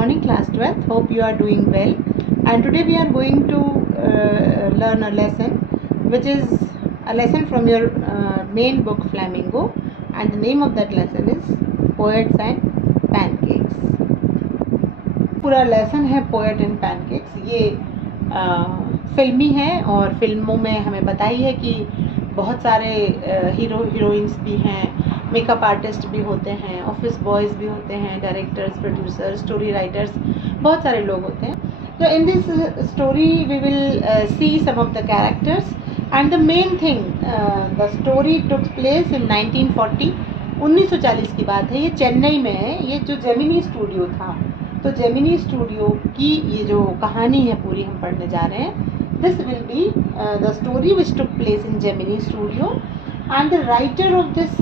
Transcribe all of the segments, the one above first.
morning class 12th. Hope you are doing well. And today we are going to learn a lesson which is a lesson from your main book Flamingo, and the name of that lesson is Poets and Pancakes. पूरा lesson है poet and pancakes. ये फिल्मी है और फिल्मों में हमें बताई है कि बहुत सारे हीरो हीरोइंस भी हैं, मेकअप आर्टिस्ट भी होते हैं, ऑफिस बॉयज़ भी होते हैं, डायरेक्टर्स, प्रोड्यूसर्स, स्टोरी राइटर्स, बहुत सारे लोग होते हैं. तो in this story we will see some of the characters and the main thing, the story took place in 1940. 1940 की बात है. ये चेन्नई में है. ये जो जेमिनी स्टूडियो था, तो जेमिनी स्टूडियो की ये जो कहानी है पूरी हम पढ़ने जा रहे हैं. This will be the story which took place in Gemini studio and the writer of this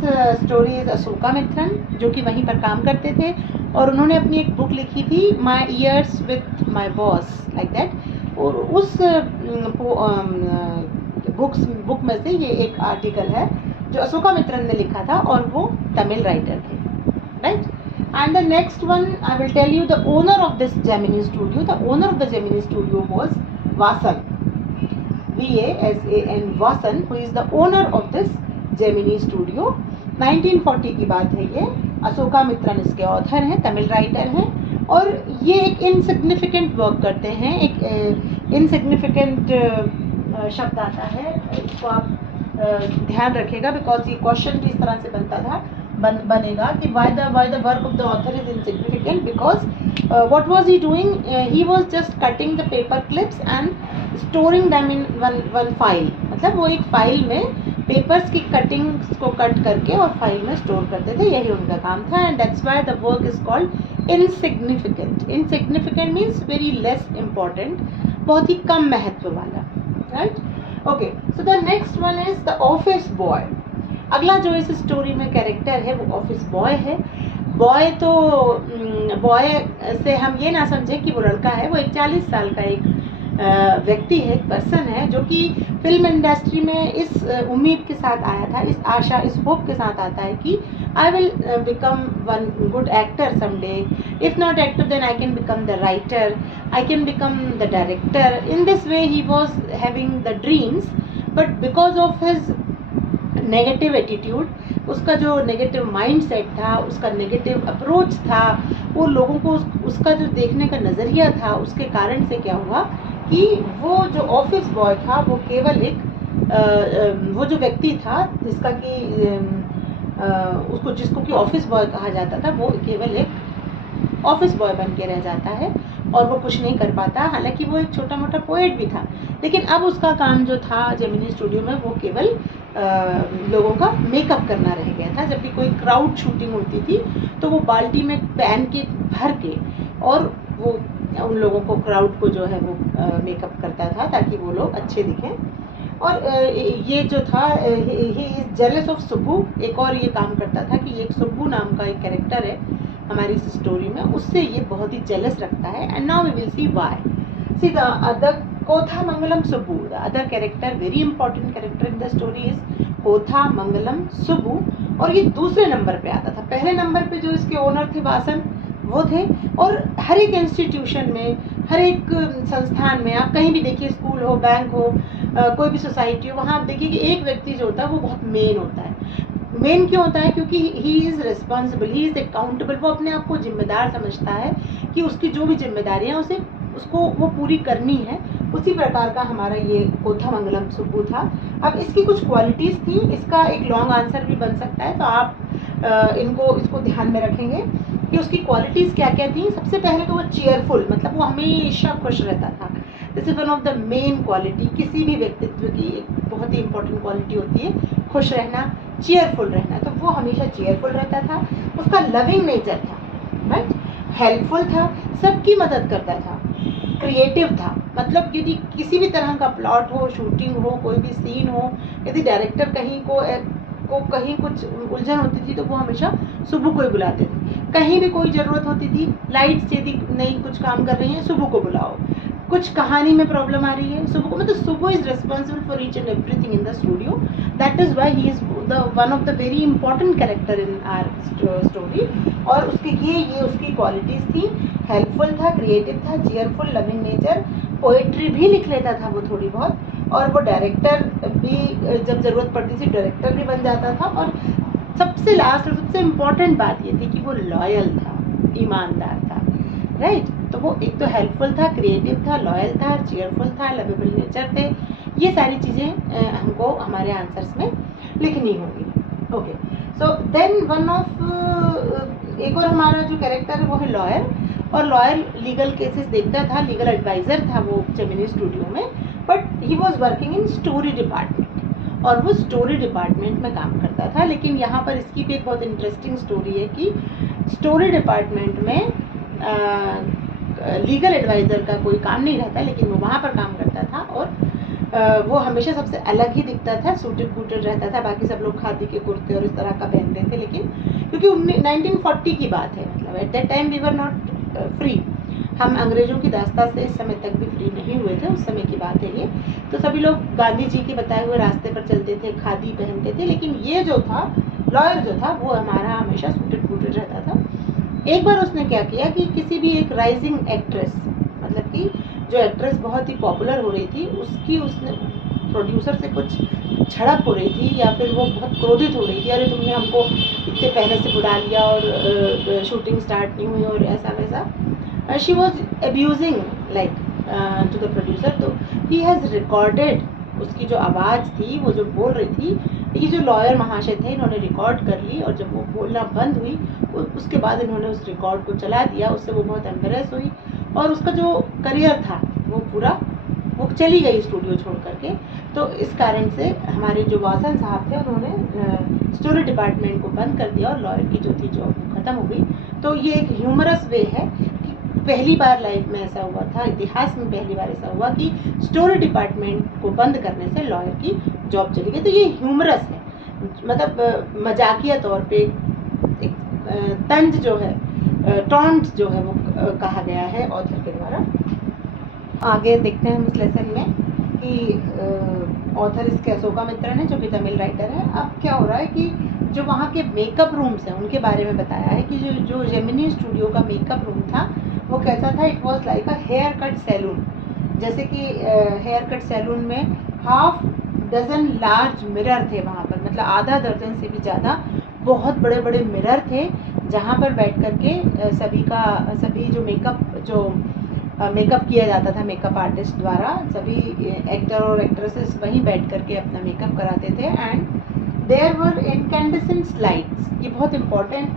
story is Ashoka Mitran, जो कि वहीं पर काम करते थे और उन्होंने अपनी एक बुक लिखी थी my years with my boss, like that. और उस बुक में से ये एक आर्टिकल है जो अशोका मित्रन ने लिखा था और वो तमिल राइटर थे, right. And the next one, I will tell you the owner of this Gemini studio. The owner of the Gemini studio was Vasan, V-A-S-A-N, Vasan, who is the owner of this Gemini studio. 1940 की बात है ये. अशोका मित्रन इसके author हैं, Tamil writer हैं और ये एक इनसिग्निफिकेंट वर्क करते हैं. एक इनसिग्निफिकेंट शब्द आता है, इसको आप ध्यान रखिएगा बिकॉज ये क्वेश्चन भी इस तरह से बनता था बनेगा कि why the work of the author is insignificant, because what was he doing? He was just cutting the paper clips and storing them in one file. मतलब वो एक फाइल में पेपर्स की कटिंग्स को कट करके और फाइल में store करते थे. यही उनका काम था and that's why the work is called insignificant. Insignificant means very less important, बहुत ही कम महत्व वाला, right? Okay, so the next one is the office boy. अगला जो इस स्टोरी में कैरेक्टर है वो ऑफिस बॉय है. बॉय तो बॉय से हम ये ना समझे कि वो लड़का है. वो एक 40 साल का एक व्यक्ति है, एक पर्सन है जो कि फिल्म इंडस्ट्री में इस उम्मीद के साथ आया था, इस आशा, इस होप के साथ आता है कि I will become one good actor someday. If not actor then I can become the writer, I can become the director. In this way he was having the dreams, but because of his negative attitude, उसका जो negative mind set था, उसका negative approach था, वो लोगों को उसका जो देखने का नज़रिया था, उसके कारण से क्या हुआ कि वो जो ऑफिस बॉय था वो केवल एक वो जो व्यक्ति था जिसका कि जिसको कि ऑफिस बॉय कहा जाता था, वो केवल एक ऑफिस बॉय बन के रह जाता है और वो कुछ नहीं कर पाता. हालांकि वो एक छोटा मोटा पोएट भी था, लेकिन अब उसका काम जो था जेमिनी स्टूडियो में वो केवल लोगों का मेकअप करना रह गया था. जब भी कोई क्राउड शूटिंग होती थी तो वो बाल्टी में पैनकेक भर के और वो उन लोगों को, क्राउड को जो है वो मेकअप करता था ताकि वो लोग अच्छे दिखें. और ये जो था he is jealous of Subbu. एक और ये काम करता था कि एक सुब्बू नाम का एक कैरेक्टर है हमारी इस स्टोरी में, उससे ये बहुत ही जेलस रखता है. And now we will see why. See the other Kothamangalam Subbu, the other character, very important character in the story is Kothamangalam Subbu. और ये दूसरे नंबर पे आता था. पहले नंबर पे जो इसके ओनर थे वासन, वो थे. और हर एक इंस्टीट्यूशन में, हर एक संस्थान में, आप कहीं भी देखिए, स्कूल हो, बैंक हो, कोई भी सोसाइटी हो, वहाँ आप देखिए कि एक व्यक्ति जो होता है वो बहुत मेन होता है. मेन क्यों होता है? क्योंकि he is responsible, he is accountable. वो अपने आप को जिम्मेदार समझता है कि उसकी जो भी जिम्मेदारियाँ उसको वो पूरी करनी है. उसी प्रकार का हमारा ये कोथामंगलम सुब्बू था. अब इसकी कुछ क्वालिटीज़ थी. इसका एक लॉन्ग आंसर भी बन सकता है, तो आप इसको ध्यान में रखेंगे कि उसकी क्वालिटीज़ क्या क्या थी. सबसे पहले तो वो चीयरफुल, मतलब वो हमेशा खुश रहता था. This is one of the main quality. किसी भी व्यक्तित्व की एक बहुत ही इंपॉर्टेंट क्वालिटी होती है खुश रहना, चीयरफुल रहना. तो वो हमेशा चीयरफुल रहता था. उसका लविंग नेचर था, राइट. हेल्पफुल था, सबकी मदद करता था. क्रिएटिव था, मतलब यदि किसी भी तरह का प्लॉट हो, शूटिंग हो, कोई भी सीन हो, यदि डायरेक्टर कहीं कुछ उलझन होती थी तो वो हमेशा सुब्बू को ही बुलाते थे. कहीं भी कोई ज़रूरत होती थी, लाइट्स यदि नहीं कुछ काम कर रही हैं, सुब्बू को बुलाओ. कुछ कहानी में प्रॉब्लम आ रही है, सुबु को मतलब Subbu is responsible for each and everything in the studio, that is why he is the one of the very important character in our story. और उसके ये उसकी क्वालिटीज थी, हेल्पफुल था, क्रिएटिव था, चीयरफुल, लविंग नेचर, पोएट्री भी लिख लेता था वो थोड़ी बहुत, और वो डायरेक्टर भी जब ज़रूरत पड़ती थी डायरेक्टर भी बन जाता था। और सबसे लास्ट और सबसे इम्पॉर्टेंट बात ये थी कि वो लॉयल था, ईमानदार था, राइट। तो वो एक तो हेल्पफुल था, क्रिएटिव था, लॉयल था, चीयरफुल था, लवेबल नेचर थे। ये सारी चीज़ें हमको हमारे आंसर्स में लिखनी होगी। Okay, so then one of एक और हमारा जो कैरेक्टर है वो है लॉयर, और लॉयर लीगल केसेस देखता था, लीगल एडवाइज़र था वो जेमिनी स्टूडियो में, but he was working in story department, और वो स्टोरी डिपार्टमेंट में काम करता था। लेकिन यहाँ पर इसकी भी एक बहुत इंटरेस्टिंग स्टोरी है कि स्टोरी डिपार्टमेंट में लीगल एडवाइज़र का कोई काम नहीं रहता, लेकिन वो वहाँ पर काम करता था, और वो हमेशा सबसे अलग ही दिखता था, सूटेड बूटेड रहता था, बाकी सब लोग खादी के कुर्ते और इस तरह का पहनते थे। लेकिन क्योंकि 1940 की बात है, मतलब at that time we were not free, हम अंग्रेज़ों की दास्ता से इस समय तक भी फ्री नहीं हुए थे, उस समय की बात है ये। तो सभी लोग गांधी जी के बताए हुए रास्ते पर चलते थे, खादी पहनते थे, लेकिन ये जो था लॉयर जो था वो हमारा हमेशा सूटेड बूटेड रहता था। एक बार उसने क्या किया कि किसी भी एक राइजिंग एक्ट्रेस, मतलब कि जो एक्ट्रेस बहुत ही पॉपुलर हो रही थी, उसकी उसने प्रोड्यूसर से कुछ झड़प हो रही थी, या फिर वो बहुत क्रोधित हो रही थी, अरे तुमने हमको इतने पहले से बुला लिया और शूटिंग स्टार्ट नहीं हुई और ऐसा वैसा। She was abusing like to the producer. तो ही हैज़ रिकॉर्डेड, उसकी जो आवाज़ थी, वो जो बोल रही थी, ये जो लॉयर महाशय थे इन्होंने रिकॉर्ड कर ली, और जब वो बोलना बंद हुई उसके बाद इन्होंने उस रिकॉर्ड को चला दिया। उससे वो बहुत एम्बेरेस हुई, और उसका जो करियर था वो पूरा वो चली गई स्टूडियो छोड़ करके। तो इस कारण से हमारे जो वासन साहब थे उन्होंने स्टोरी डिपार्टमेंट को बंद कर दिया, और लॉयर की जो थी जॉब ख़त्म हो गई। तो ये एक ह्यूमरस वे है कि पहली बार लाइफ में ऐसा हुआ था, इतिहास में पहली बार ऐसा हुआ कि स्टोरी डिपार्टमेंट को बंद करने से लॉयर की जॉब चली गई। तो ये ह्यूमरस है, मतलब मजाकिया तौर पे एक तंज जो है, टॉन्ट जो है वो कहा गया है ऑथर के द्वारा। आगे देखते हैं हम इस लेसन में कि ऑथर इसके अशोका मित्रन है जो कि तमिल राइटर है। अब क्या हो रहा है कि जो वहाँ के मेकअप रूम्स हैं उनके बारे में बताया है कि जो जेमिनी स्टूडियो का मेकअप रूम था वो कैसा था। It was like a hair cut salon, जैसे कि हेयर कट सैलून में 1/2 डज़न लार्ज मिरर थे वहाँ पर, मतलब आधा दर्जन से भी ज़्यादा बहुत बड़े बड़े मिरर थे, जहाँ पर बैठ कर के सभी जो मेकअप किया जाता था मेकअप आर्टिस्ट द्वारा, सभी एक्टर और एक्ट्रेसेस वहीं बैठ करके अपना मेकअप कराते थे। And there were incandescent lights, ये बहुत इंपॉर्टेंट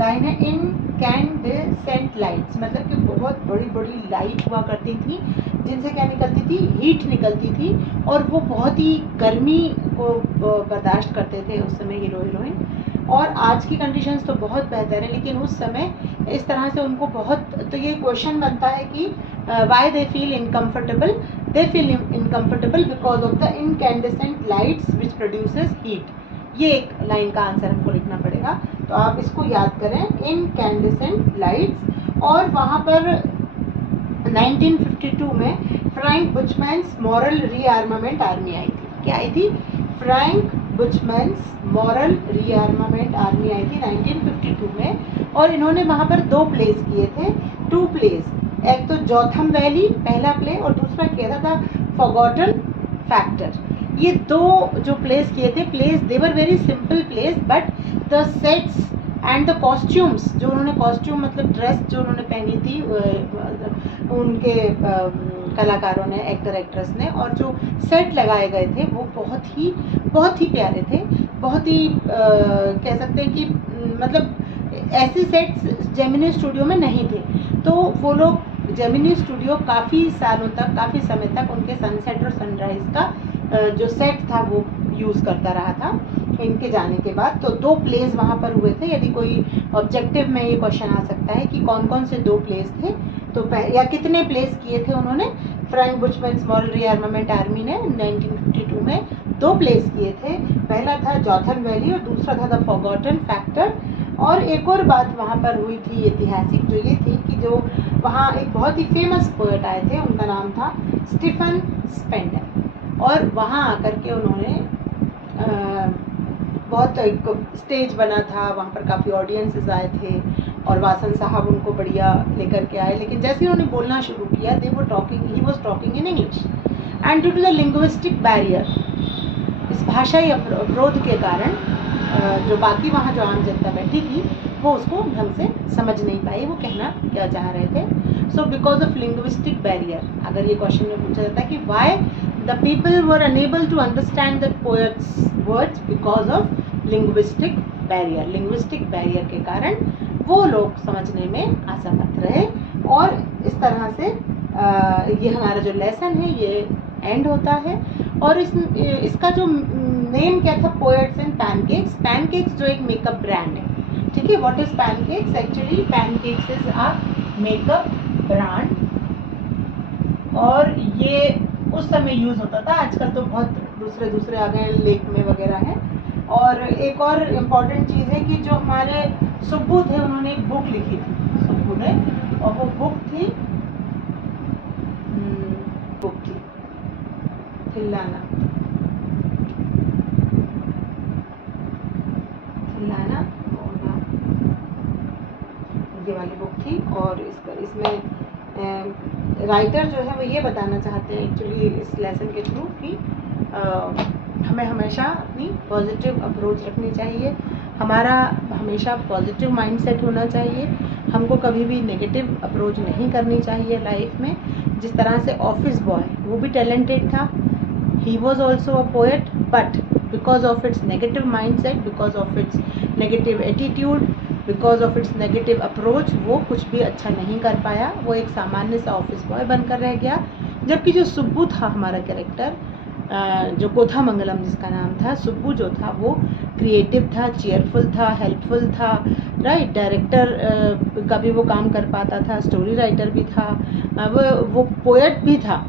लाइन है, इनकैंडेसेंट लाइट्स, मतलब कि बहुत बड़ी बड़ी लाइट हुआ करती थी जिनसे क्या निकलती थी, हीट निकलती थी, और वो बहुत ही गर्मी को बर्दाश्त करते थे उस समय हीरो हीरोइन। और आज की कंडीशंस तो बहुत बेहतर है, लेकिन उस समय इस तरह से उनको बहुत, तो ये क्वेश्चन बनता है कि why they feel uncomfortable because of the incandescent lights which produces heat. ये एक लाइन का आंसर हमको लिखना पड़ेगा, तो आप इसको याद करें, इनकैंडेसेंट लाइट्स। और वहाँ पर 1952 में फ्रैंक बुचमैन्स मॉरल रीआर्मामेंट आर्मी आई थी। क्या आई थी? फ्रैंक बुचमैन्स मॉरल रीआर्मामेंट आर्मी आई थी 1952 में, और इन्होंने वहाँ पर 2 प्लेस किए थे, 2 प्लेस, एक तो जोथम वैली पहला प्ले, और दूसरा किया था फॉरगॉटन फैक्टर। ये 2 जो प्लेस किए थे, place they were very simple place, but the sets and the costumes, जो उन्होंने कॉस्ट्यूम मतलब ड्रेस जो उन्होंने पहनी थी उनके कलाकारों ने, एक्टर एक्ट्रेस ने, और जो सेट लगाए गए थे वो बहुत ही प्यारे थे, बहुत ही कह सकते हैं कि मतलब ऐसे सेट्स जेमिनी स्टूडियो में नहीं थे। तो वो लोग जेमिनी स्टूडियो काफ़ी सालों तक, काफ़ी समय तक उनके सनसेट और सनराइज़ का जो सेट था वो यूज़ करता रहा था इनके जाने के बाद। तो 2 प्लेस वहाँ पर हुए थे। यदि कोई ऑब्जेक्टिव में ये क्वेश्चन आ सकता है कि कौन कौन से 2 प्लेस थे, तो या कितने प्लेस किए थे उन्होंने, फ्रैंक बुचमैन्स मॉरल रीआर्मामेंट आर्मी ने 1952 में 2 प्लेस किए थे। पहला था जोथम वैली और दूसरा था द फॉरगॉटन फैक्टर। और एक और बात वहाँ पर हुई थी ऐतिहासिक, जो ये थी कि जो वहाँ एक बहुत ही फेमस पोएट आए थे, उनका नाम था स्टीफन स्पेंडर, और वहाँ आकर के उन्होंने बहुत एक स्टेज बना था, वहाँ पर काफ़ी ऑडियंसेस आए थे और वासन साहब उनको बढ़िया लेकर के आए, लेकिन जैसे ही उन्होंने बोलना शुरू किया he was talking in English, and due to the linguistic barrier, इस भाषाई अवरोध के कारण जो बाकी वहाँ जो आम जनता बैठी थी वो उसको ढंग से समझ नहीं पाई, वो कहना क्या चाह रहे थे। So because of linguistic barrier, अगर ये क्वेश्चन में पूछा जाता है कि why the people were unable to understand the poets words, because of linguistic barrier, linguistic barrier के कारण वो लोग समझने में असमर्थ रहे। और इस तरह से ये हमारा जो लेसन है ये एंड होता है। और इसका जो नेम क्या था, पोएट्स एंड पैनकेक्स। पैनकेक्स जो एक मेकअप ब्रांड है, ठीक है। What is pancakes? Actually pancakes is a makeup brand, और ये उस समय यूज होता था, आजकल तो बहुत दूसरे आ गए, लेक में वगैरह है। और एक और इम्पॉर्टेंट चीज़ है कि जो हमारे सुब्बू थे उन्होंने एक बुक लिखी थी, सुब्बू ने, और वो बुक थी थिल्लाना, ये वाली बुक थी। और इसमें राइटर जो है वो ये बताना चाहते हैं एक्चुअली इस लेसन के थ्रू कि हमें हमेशा अपनी पॉजिटिव अप्रोच रखनी चाहिए, हमारा हमेशा पॉजिटिव माइंडसेट होना चाहिए, हमको कभी भी नेगेटिव अप्रोच नहीं करनी चाहिए लाइफ में। जिस तरह से ऑफिस बॉय, वो भी टैलेंटेड था, he was also a poet, but because of its negative mindset, because of its negative attitude, because of its negative approach, वो कुछ भी अच्छा नहीं कर पाया, वो एक सामान्य सा ऑफिस बॉय बनकर रह गया। जबकि जो सुब्बू था हमारा कैरेक्टर, जो कोथामंगलम जिसका नाम था, सुब्बू जो था वो क्रिएटिव था, चीयरफुल था, हेल्पफुल था, राइट। डायरेक्टर का भी वो काम कर पाता था, स्टोरी राइटर भी था, वो पोएट भी था,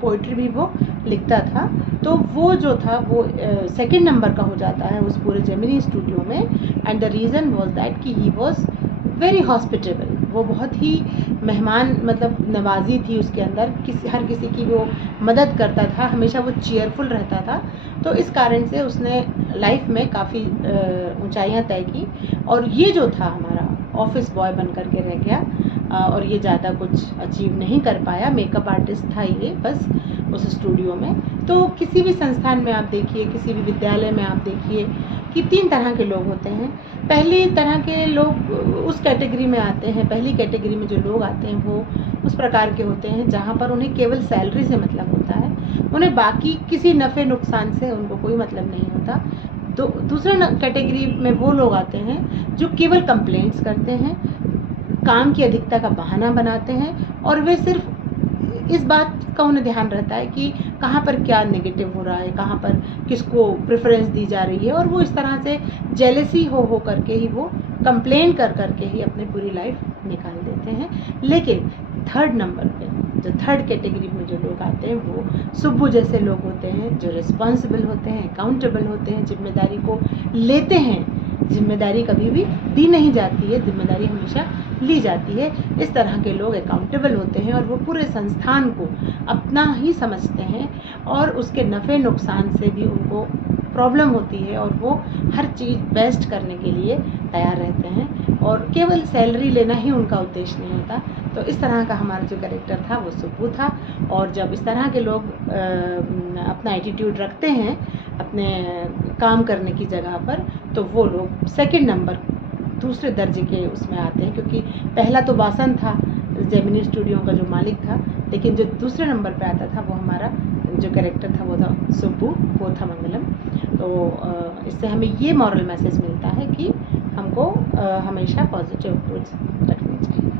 पोइट्री भी वो लिखता था। तो वो जो था वो सेकंड नंबर का हो जाता है उस पूरे जेमिनी स्टूडियो में। And the reason was that कि ही वाज वेरी हॉस्पिटेबल, वो बहुत ही मेहमान मतलब नवाजी थी उसके अंदर, हर किसी की वो मदद करता था, हमेशा वो चीयरफुल रहता था। तो इस कारण से उसने लाइफ में काफ़ी ऊंचाइयां तय की। और ये जो था हमारा ऑफिस बॉय बन कर के रह गया, और ये ज़्यादा कुछ अचीव नहीं कर पाया, मेकअप आर्टिस्ट था ये बस उस स्टूडियो में। तो किसी भी संस्थान में आप देखिए, किसी भी विद्यालय में आप देखिए कि 3 तरह के लोग होते हैं। पहली तरह के लोग उस कैटेगरी में आते हैं, पहली कैटेगरी में जो लोग आते हैं वो उस प्रकार के होते हैं जहाँ पर उन्हें केवल सैलरी से मतलब होता है, उन्हें बाकी किसी नफ़े नुकसान से उनको कोई मतलब नहीं होता। दूसरा कैटेगरी में वो लोग आते हैं जो केवल कंप्लेंट्स करते हैं, काम की अधिकता का बहाना बनाते हैं, और वे सिर्फ इस बात का उन्हें ध्यान रहता है कि कहाँ पर क्या नेगेटिव हो रहा है, कहाँ पर किसको प्रेफरेंस दी जा रही है, और वो इस तरह से जेलसी हो करके ही वो कंप्लेन कर करके ही अपनी पूरी लाइफ निकाल देते हैं। लेकिन थर्ड नंबर पे जो थर्ड कैटेगरी में जो लोग आते हैं वो सुब्बू जैसे लोग होते हैं, जो रिस्पॉन्सिबल होते हैं, अकाउंटेबल होते हैं, जिम्मेदारी को लेते हैं। जिम्मेदारी कभी भी दी नहीं जाती है, जिम्मेदारी हमेशा ली जाती है। इस तरह के लोग अकाउंटेबल होते हैं और वो पूरे संस्थान को अपना ही समझते हैं, और उसके नफ़े नुकसान से भी उनको प्रॉब्लम होती है, और वो हर चीज़ बेस्ट करने के लिए तैयार रहते हैं, और केवल सैलरी लेना ही उनका उद्देश्य नहीं होता। तो इस तरह का हमारा जो कैरेक्टर था वो सुब्बू था। और जब इस तरह के लोग अपना एटीट्यूड रखते हैं अपने काम करने की जगह पर, तो वो लोग सेकंड नंबर दूसरे दर्जे के उसमें आते हैं, क्योंकि पहला तो वासन था जेमिनी स्टूडियो का जो मालिक था, लेकिन जो दूसरे नंबर पे आता था वो हमारा जो कैरेक्टर था वो था सुब्बू कोथामंगलम। तो इससे हमें ये मॉरल मैसेज मिलता है कि हमको हमेशा पॉजिटिव अप्रोच रखनी चाहिए।